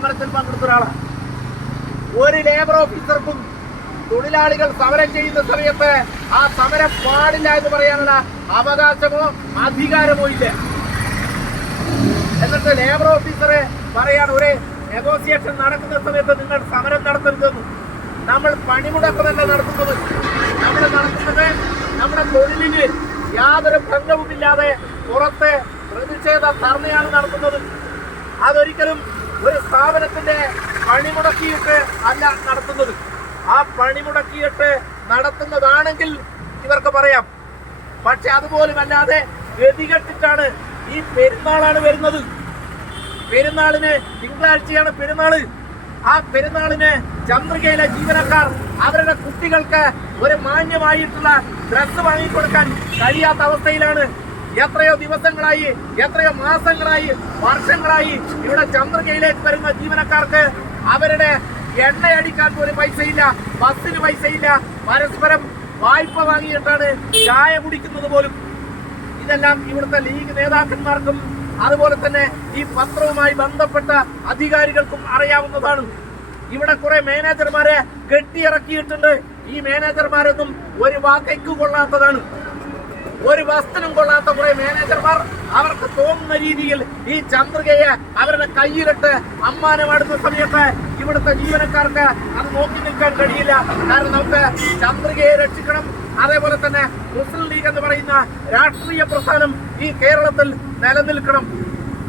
സമരത്തിൽ പങ്കെടുത്ത ഒരാളാണ്. ഒരു ലേബർ ഓഫീസർക്കും തൊഴിലാളികൾ സമരം ചെയ്യുന്ന സമയത്ത് ആ സമരം പാടില്ല എന്ന് പറയാനുള്ള അവകാശമോ അധികാരമോ ഇല്ല. എന്നിട്ട് ലേബർ ഓഫീസറെ പറയാൻ ഒരു നെഗോസിയേഷൻ നടക്കുന്ന സമയത്ത് നിങ്ങൾ സമരം നടത്തരുതെന്ന്. നമ്മൾ പണിമുടക്കമല്ല നടത്തുന്നത്. നമ്മൾ നടത്തുന്നത് നമ്മുടെ തൊഴിലിന് യാതൊരു ഭംഗവുമില്ലാതെ പുറത്ത് പ്രതിഷേധ ധർണയാണ് നടത്തുന്നത്. അതൊരിക്കലും ഒരു സ്ഥാപനത്തിന്റെ പണിമുടക്കിയിട്ട് അല്ല നടത്തുന്നത്. ആ പണിമുടക്കിയിട്ട് നടത്തുന്നതാണെങ്കിൽ ഇവർക്ക് പറയാം. പക്ഷെ അതുപോലും അല്ലാതെ ഗതികെട്ടിട്ടാണ് ഈ പെരുന്നാളാണ് വരുന്നത്. പെരുന്നാളിന് തിങ്കളാഴ്ചയാണ് പെരുന്നാള്. ആ പെരുന്നാളിന് ചന്ദ്രികയിലെ ജീവനക്കാർ അവരുടെ കുട്ടികൾക്ക് ഒരു മാന്യമായിട്ടുള്ള ഡ്രസ്സ് വാങ്ങിക്കൊടുക്കാൻ കഴിയാത്ത അവസ്ഥയിലാണ്. എത്രയോ ദിവസങ്ങളായി, എത്രയോ മാസങ്ങളായി, വർഷങ്ങളായി ഇവിടെ ചന്ദ്രികയിലേക്ക് വരുന്ന ജീവനക്കാർക്ക് അവരുടെ എണ്ണയടിക്കാൻ പോലും പൈസയില്ല, ബസ്സിന് പൈസയില്ല, പരസ്പരം വായ്പ വാങ്ങിയിട്ടാണ് ചായ കുടിക്കുന്നത് പോലും. ഇതെല്ലാം ഇവിടുത്തെ ലീഗ് നേതാക്കന്മാർക്കും അതുപോലെ തന്നെ ഈ പത്രവുമായി ബന്ധപ്പെട്ട അധികാരികൾക്കും അറിയാവുന്നതാണ്. ഇവിടെ കുറെ മാനേജർമാരെ കെട്ടിയിറക്കിയിട്ടുണ്ട്. ഈ മാനേജർമാരൊന്നും ഒരു വാക്കയ്ക്ക് കൊള്ളാത്തതാണ്. ഒരു വസ്തുനും കൊള്ളാത്ത കുറെ മാനേജർമാർ അവർക്ക് തോന്നുന്ന രീതിയിൽ ഈ ചന്ദ്രികയെ അവരുടെ കയ്യിലിട്ട് അമ്മാനമാടുന്ന സമയത്ത് ഇവിടുത്തെ ജീവനക്കാർക്ക് അത് നോക്കി നിൽക്കാൻ കഴിയില്ല. കാരണം നമുക്ക് ചന്ദ്രികയെ രക്ഷിക്കണം. അതേപോലെ തന്നെ മുസ്ലിം ലീഗ് എന്ന് പറയുന്ന രാഷ്ട്രീയ പ്രസ്ഥാനം ഈ കേരളത്തിൽ നിലനിൽക്കണം.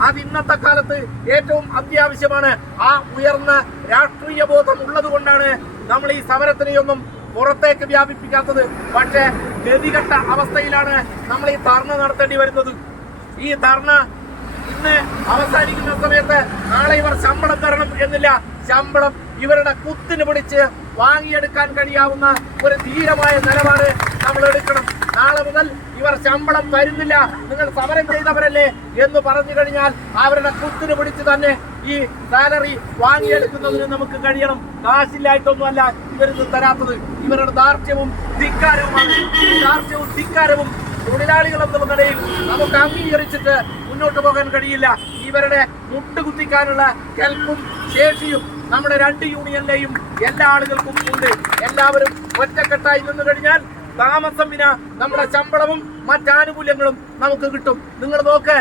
അത് ഇന്നത്തെ കാലത്ത് ഏറ്റവും അത്യാവശ്യമാണ്. ആ ഉയർന്ന രാഷ്ട്രീയ ബോധം ഉള്ളത് കൊണ്ടാണ് നമ്മൾ ഈ സമരത്തിനെയൊന്നും പുറത്തേക്ക് വ്യാപിപ്പിക്കാത്തത്. പക്ഷേ ഗതികെട്ട അവസ്ഥയിലാണ് നമ്മൾ ഈ ധർണ നടത്തേണ്ടി വരുന്നത്. ഈ ധർണ ഇന്ന് അവസാനിക്കുന്ന സമയത്ത് നാളെ ഇവർ ശമ്പളം തരണം എന്നില്ല. ശമ്പളം ഇവരുടെ കുത്തിന് പിടിച്ച് വാങ്ങിയെടുക്കാൻ കഴിയാവുന്ന ഒരു ധീരമായ നിലപാട് നമ്മൾ എടുക്കണം. നാളെ മുതൽ ഇവർ ശമ്പളം തരുന്നില്ല, നിങ്ങൾ സമരം ചെയ്തവരല്ലേ എന്ന് പറഞ്ഞു കഴിഞ്ഞാൽ അവരുടെ കുത്തിന് പിടിച്ച് തന്നെ ഈ സാലറി വാങ്ങിയെടുക്കുന്നതിന് നമുക്ക് കഴിയണം. കാശില്ലായിട്ടൊന്നുമല്ല ഇവരിത് തരാത്തത്. ഇവരുടെ ദാർഢ്യവും ധിക്കാരവുമാണ്. ഈ ദാർഢ്യവും ധിക്കാരവും തൊഴിലാളികൾ എന്ന നിലയിൽ നമുക്ക് അംഗീകരിച്ചിട്ട് മുന്നോട്ട് പോകാൻ കഴിയില്ല. ഇവരുടെ മുട്ടുകുത്തിക്കാനുള്ള കെൽപ്പും ശേഷിയും നമ്മുടെ രണ്ട് യൂണിയനിലെയും എല്ലാ ആളുകൾക്കും ഉണ്ട്. എല്ലാവരും ഒറ്റക്കെട്ടായി നിന്ന് കഴിഞ്ഞാൽ താമസം വിന നമ്മുടെ ശമ്പളവും മറ്റാനുകൂല്യങ്ങളും നമുക്ക് കിട്ടും. നിങ്ങൾ നോക്ക്.